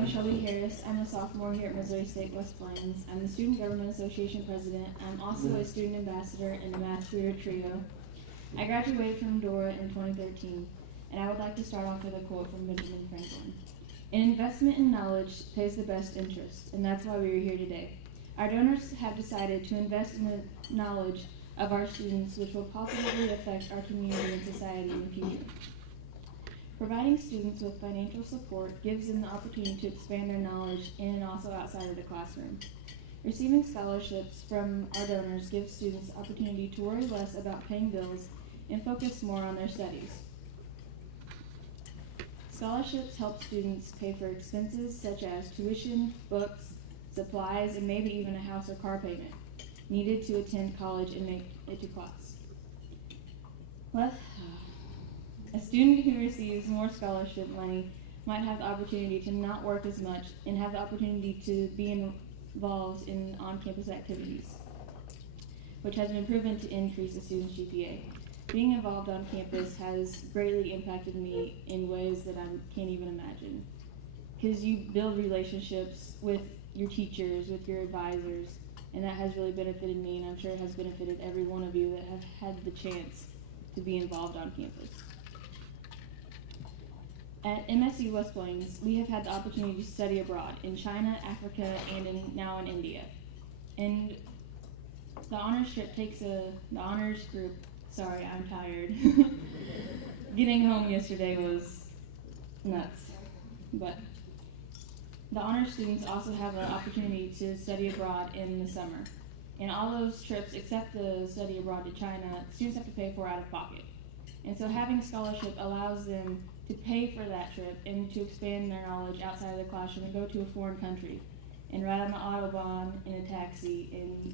name is Shelby Harris. I'm a sophomore here at Missouri State West Plains. I'm the Student Government Association president. I'm also a student ambassador in the Math Spirit Trio. I graduated from Dora in 2013, and I would like to start off with a quote from Benjamin Franklin. An investment in knowledge pays the best interest, and that's why we are here today. Our donors have decided to invest in the knowledge of our students, which will positively affect our community and society in the future. Providing students with financial support gives them the opportunity to expand their knowledge in and also outside of the classroom. Receiving scholarships from our donors gives students the opportunity to worry less about paying bills and focus more on their studies. Scholarships help students pay for expenses such as tuition, books, supplies, and maybe even a house or car payment needed to attend college and make it to class. A student who receives more scholarship money might have the opportunity to not work as much and have the opportunity to be involved in on-campus activities, which has been proven to increase a student's GPA. Being involved on campus has greatly impacted me in ways that I can't even imagine. Because you build relationships with your teachers, with your advisors, and that has really benefited me, and I'm sure it has benefited every one of you that have had the chance to be involved on campus. At MSU West Plains, we have had the opportunity to study abroad in China, Africa, and now in India. And the honors trip takes the honors group, sorry, I'm tired. Getting home yesterday was nuts. But the honors students also have an opportunity to study abroad in the summer. And all those trips, except the study abroad to China, students have to pay for out of pocket. And so having a scholarship allows them to pay for that trip and to expand their knowledge outside of the classroom and go to a foreign country and ride on the Autobahn in a taxi and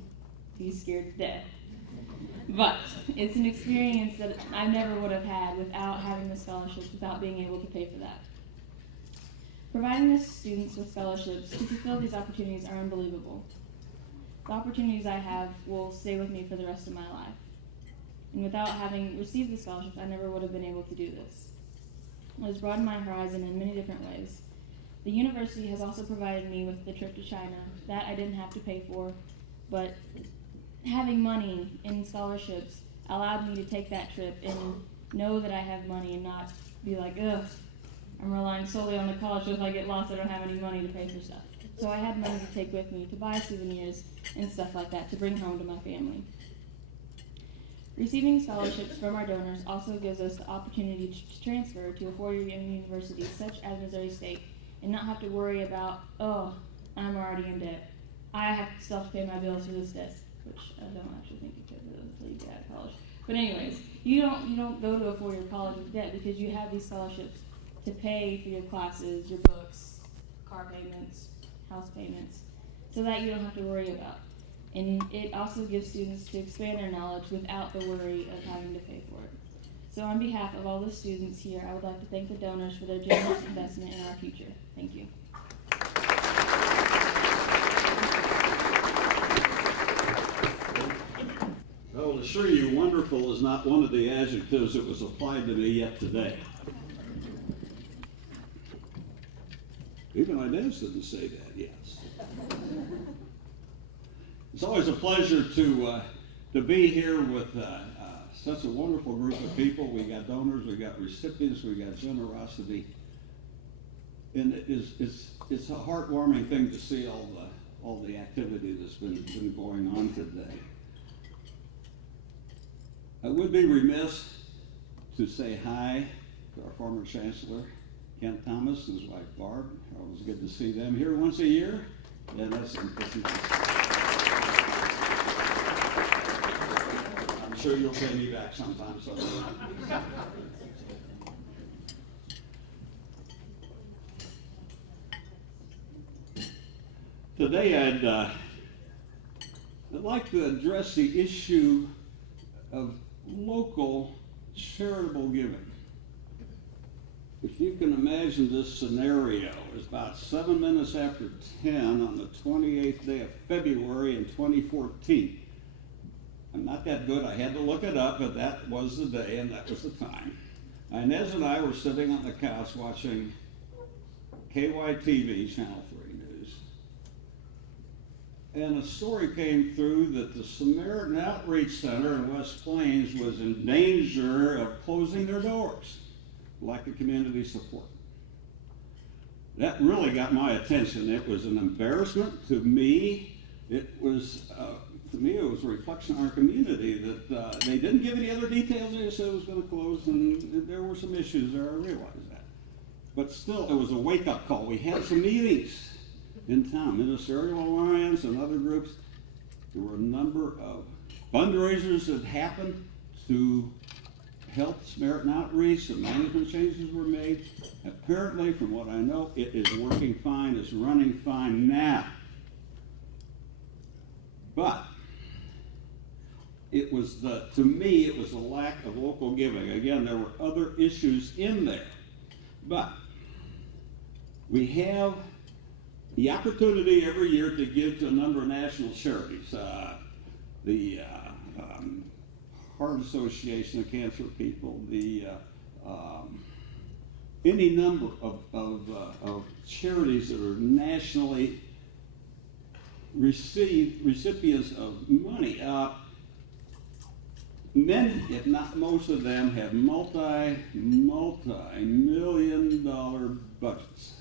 be scared to death. But it's an experience that I never would have had without having the scholarships, without being able to pay for that. Providing the students with scholarships to fulfill these opportunities are unbelievable. The opportunities I have will stay with me for the rest of my life. And without having received the scholarships, I never would have been able to do this. It has broadened my horizon in many different ways. The university has also provided me with the trip to China. That I didn't have to pay for, but having money in scholarships allowed me to take that trip and know that I have money and not be like, ugh, I'm relying solely on the college, so if I get lost, I don't have any money to pay for stuff. So I had money to take with me to buy souvenirs and stuff like that to bring home to my family. Receiving scholarships from our donors also gives us the opportunity to transfer to a four-year university such as Missouri State and not have to worry about, oh, I'm already in debt. I have to self-pay my bills for this debt, which I don't actually think you could until you get out of college. But anyways, you don't go to a four-year college with debt because you have these scholarships to pay for your classes, your books, car payments, house payments, so that you don't have to worry about. And it also gives students to expand their knowledge without the worry of having to pay for it. So on behalf of all the students here, I would like to thank the donors for their generous investment in our future. Thank you. I will assure you, wonderful is not one of the adjectives that was applied to me yet today. Even my dad didn't say that, yes. It's always a pleasure to be here with such a wonderful group of people. We got donors, we got recipients, we got generosity, and it's a heartwarming thing to see all the activity that's been going on today. I would be remiss to say hi to our former Chancellor, Kent Thomas, and his wife Barb. Always good to see them here once a year. Yeah, that's nice. I'm sure you'll pay me back sometime. So. Today I'd like to address the issue of local charitable giving. If you can imagine this scenario, it's about 7 minutes after 10 on the 28th day of February in 2014. I'm not that good, I had to look it up, but that was the day and that was the time. Inez and I were sitting on the couch watching KYTV, Channel 3 News, and a story came through that the Samaritan Outreach Center in West Plains was in danger of closing their doors, lack of community support. That really got my attention. It was an embarrassment to me. It was, to me, it was a reflection on our community that they didn't give any other details. They just said it was going to close, and there were some issues there. I realized that. But still, it was a wake-up call. We had some meetings in town, Ministerial Alliance and other groups. There were a number of fundraisers that happened to help Samaritan Outreach. Some management changes were made. Apparently, from what I know, it is working fine. It's running fine now. But it was to me, it was a lack of local giving. Again, there were other issues in there. But we have the opportunity every year to give to a number of national charities. The Heart Association of Cancer People, any number of charities that are nationally recipients of money. Many, if not most of them, have multi-million-dollar budgets.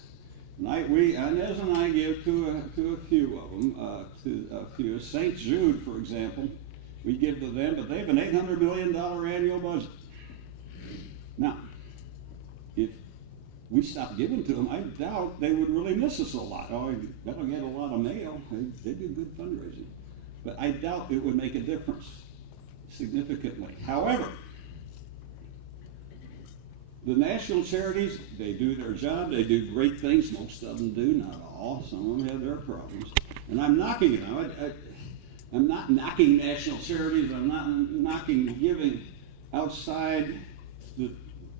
Inez and I give to a few of them. To a few, St. Jude, for example, we give to them, but they have an $800 million annual budget. Now, if we stopped giving to them, I doubt they would really miss us a lot. Oh, that'll get a lot of mail. They do good fundraising. But I doubt it would make a difference significantly. However, the national charities, they do their job. They do great things. Most of them do, not all. Some of them have their problems. And I'm knocking it. I'm not knocking national charities. I'm not knocking giving outside the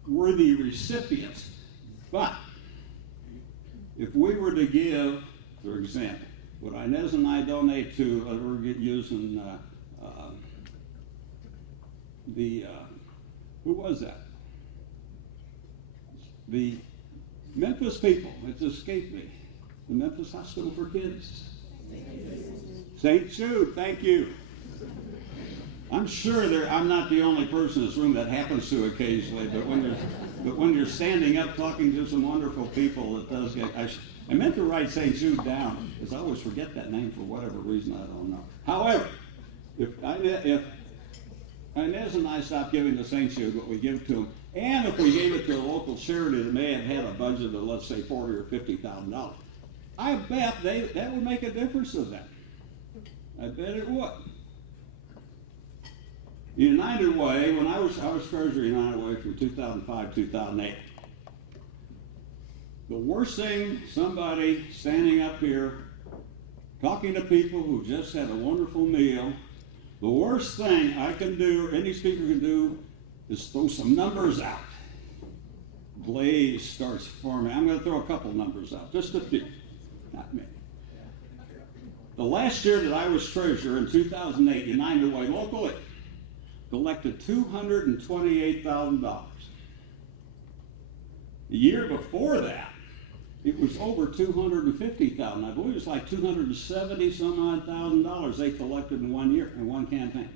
worthy recipients. But if we were to give, for example, what Inez and I donate to, we're using who was that? The Memphis people, it's escaped me. The Memphis Hospital for Kids. St. Jude, thank you. I'm sure I'm not the only person in this room that happens to occasionally, but when you're standing up talking to some wonderful people, it does get. I meant to write St. Jude down, because I always forget that name for whatever reason, I don't know. However, if Inez and I stopped giving to St. Jude what we give to them, and if we gave it to a local charity that may have had a budget of, let's say, $40,000 or $50,000, I bet that would make a difference to them. I bet it would. United Way, when I was treasurer of United Way from 2005 2008, the worst thing, somebody standing up here talking to people who just had a wonderful meal, the worst thing I can do, or any speaker can do, is throw some numbers out. Blaze starts forming. I'm going to throw a couple numbers out, just a few, not many. The last year that I was treasurer in 2008, United Way locally collected $228,000. The year before that, it was over $250,000. I believe it was like $270,000 they collected in 1 year, in one campaign.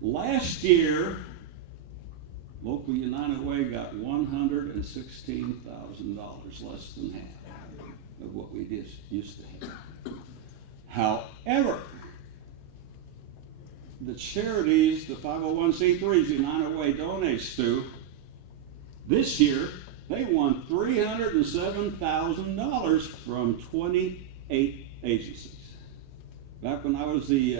Last year, local United Way got $116,000, less than half of what we used to have. However, the charities, the 501c3s United Way donates to, this year, they won $307,000 from 28 agencies. Back when I was the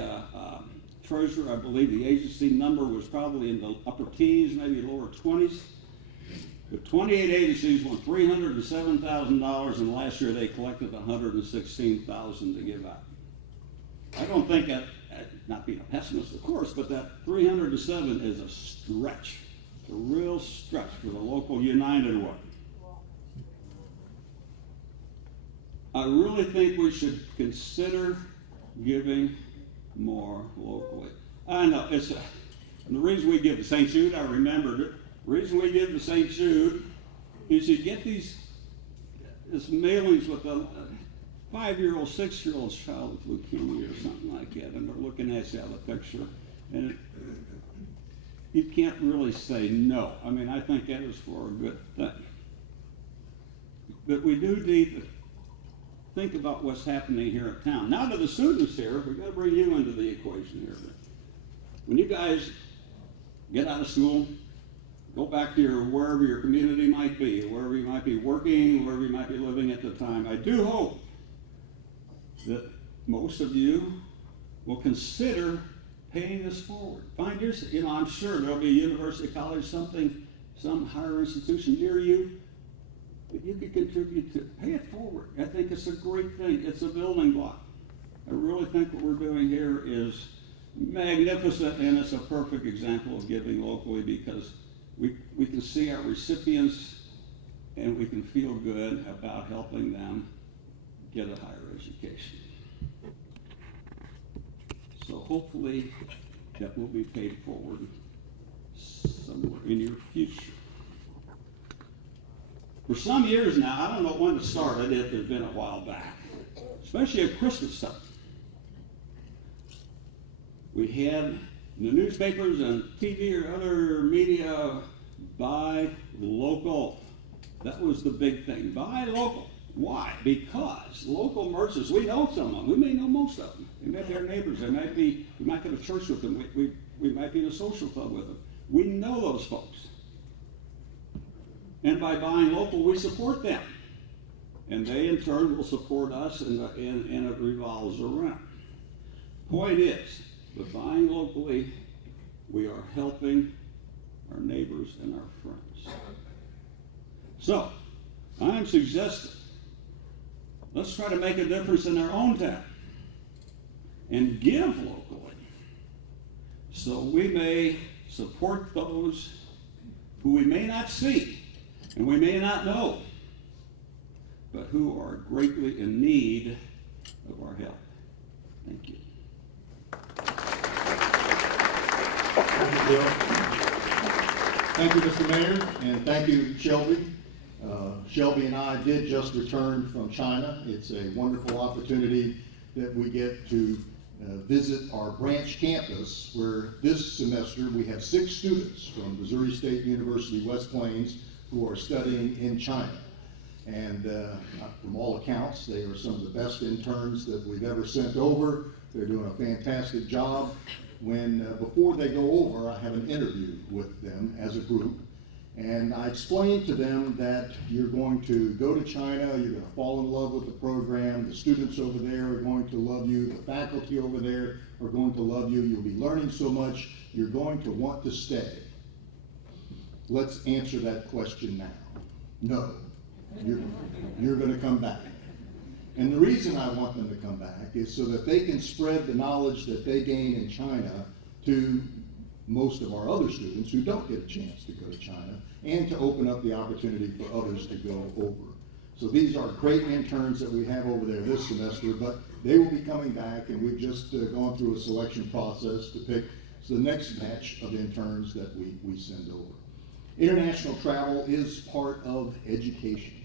treasurer, I believe the agency number was probably in the upper teens, maybe lower 20s. But 28 agencies won $307,000, and last year they collected $116,000 to give out. I don't think that, not being a pessimist, of course, but that 307 is a stretch. It's a real stretch for the local United Way. I really think we should consider giving more locally. I know, and the reason we give to St. Jude, I remembered it. The reason we give to St. Jude is you get these is mailings with a 5-year-old, 6-year-old child with leukemia or something like that, and they're looking at you out of the picture, and you can't really say no. I mean, I think that is for a good thing. But we do need to think about what's happening here in town. Now to the students here, we've got to bring you into the equation here. When you guys get out of school, go back to wherever your community might be, wherever you might be working, wherever you might be living at the time. I do hope that most of you will consider paying this forward. Find your, I'm sure there'll be a university, college, something, some higher institution near you that you could contribute to. Pay it forward. I think it's a great thing. It's a building block. I really think what we're doing here is magnificent, and it's a perfect example of giving locally, because we can see our recipients and we can feel good about helping them get a higher education. So hopefully that will be paid forward somewhere in your future. For some years now, I don't know when it started, it has been a while back, especially at Christmas time. We had in the newspapers and TV or other media, buy local. That was the big thing, buy local. Why? Because local merchants, we know some of them, we may know most of them. They might be our neighbors, we might go to church with them, we might be in a social club with them. We know those folks. And by buying local, we support them. And they in turn will support us, and it revolves around. Point is, by buying locally, we are helping our neighbors and our friends. So, I'm suggesting, let's try to make a difference in our own town and give locally, so we may support those who we may not see and we may not know, but who are greatly in need of our help. Thank you. Thank you, Bill. Thank you, Mr. Mayor, and thank you, Shelby. Shelby and I did just return from China. It's a wonderful opportunity that we get to visit our branch campus, where this semester we have 6 students from Missouri State University West Plains who are studying in China. And from all accounts, they are some of the best interns that we've ever sent over. They're doing a fantastic job. Before they go over, I have an interview with them as a group. And I explained to them that you're going to go to China, you're going to fall in love with the program, the students over there are going to love you, the faculty over there are going to love you, you'll be learning so much, you're going to want to stay. Let's answer that question now. No, you're going to come back. And the reason I want them to come back is so that they can spread the knowledge that they gain in China to most of our other students who don't get a chance to go to China, and to open up the opportunity for others to go over. So these are great interns that we have over there this semester, but they will be coming back, and we've just gone through a selection process to pick the next batch of interns that we send over. International travel is part of education.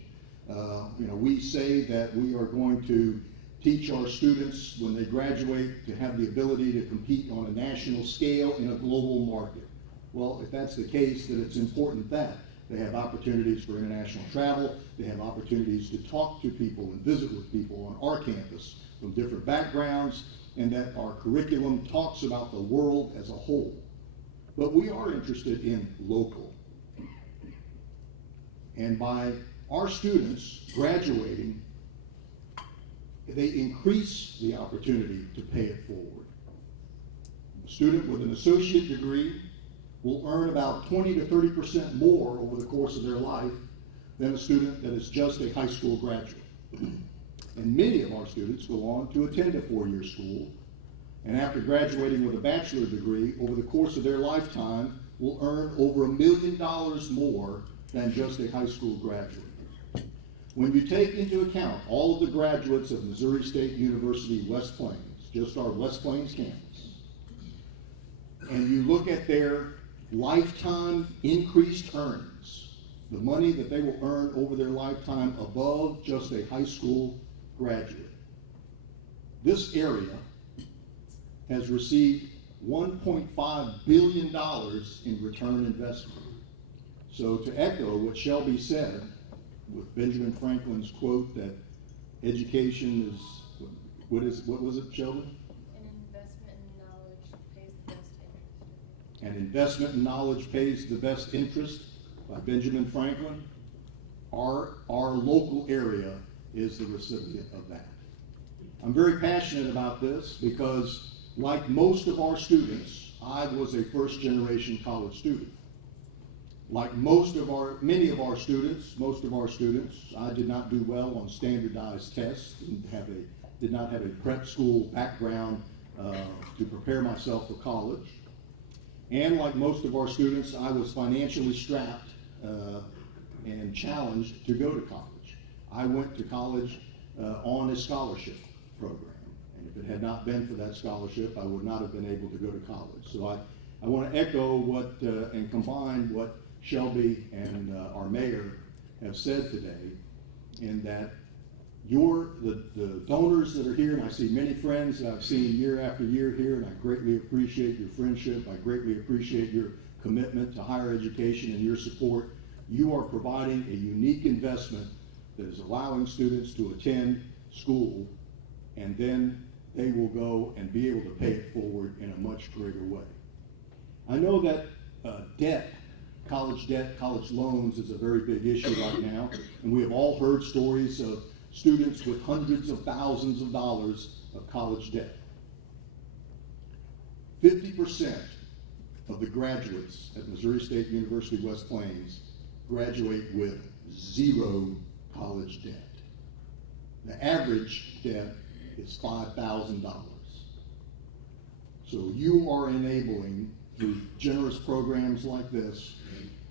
We say that we are going to teach our students when they graduate to have the ability to compete on a national scale in a global market. Well, if that's the case, then it's important that they have opportunities for international travel, they have opportunities to talk to people and visit with people on our campus from different backgrounds, and that our curriculum talks about the world as a whole. But we are interested in local. And by our students graduating, they increase the opportunity to pay it forward. A student with an associate degree will earn about 20 to 30% more over the course of their life than a student that is just a high school graduate. And many of our students go on to attend a 4-year school, and after graduating with a bachelor degree, over the course of their lifetime, will earn over $1 million more than just a high school graduate. When you take into account all of the graduates of Missouri State University West Plains, just our West Plains campus, and you look at their lifetime increased earnings, the money that they will earn over their lifetime above just a high school graduate. This area has received $1.5 billion in return investment. So to echo what Shelby said, with Benjamin Franklin's quote that education is, what was it, Shelby? An investment in knowledge pays the best interest. An investment in knowledge pays the best interest by Benjamin Franklin. Our local area is the recipient of that. I'm very passionate about this because, like most of our students, I was a first-generation college student. Like many of our students, I did not do well on standardized tests, did not have a prep school background to prepare myself for college. And like most of our students, I was financially strapped and challenged to go to college. I went to college on a scholarship program. And if it had not been for that scholarship, I would not have been able to go to college. So I want to echo and combine what Shelby and our mayor have said today, in that the donors that are here, and I see many friends that I've seen year after year here, and I greatly appreciate your friendship. I greatly appreciate your commitment to higher education and your support. You are providing a unique investment that is allowing students to attend school, and then they will go and be able to pay it forward in a much greater way. I know that college debt, college loans is a very big issue right now, and we have all heard stories of students with hundreds of thousands of dollars of college debt. 50% of the graduates at Missouri State University West Plains graduate with zero college debt. The average debt is $5,000. So you are enabling, through generous programs like this,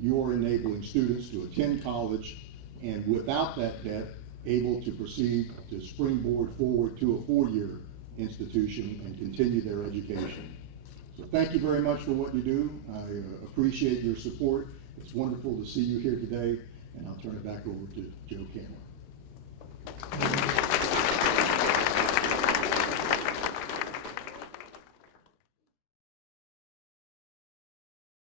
you are enabling students to attend college, and without that debt, able to proceed to springboard forward to a four-year institution and continue their education. So thank you very much for what you do. I appreciate your support. It's wonderful to see you here today, and I'll turn it back over to Joe Cameron.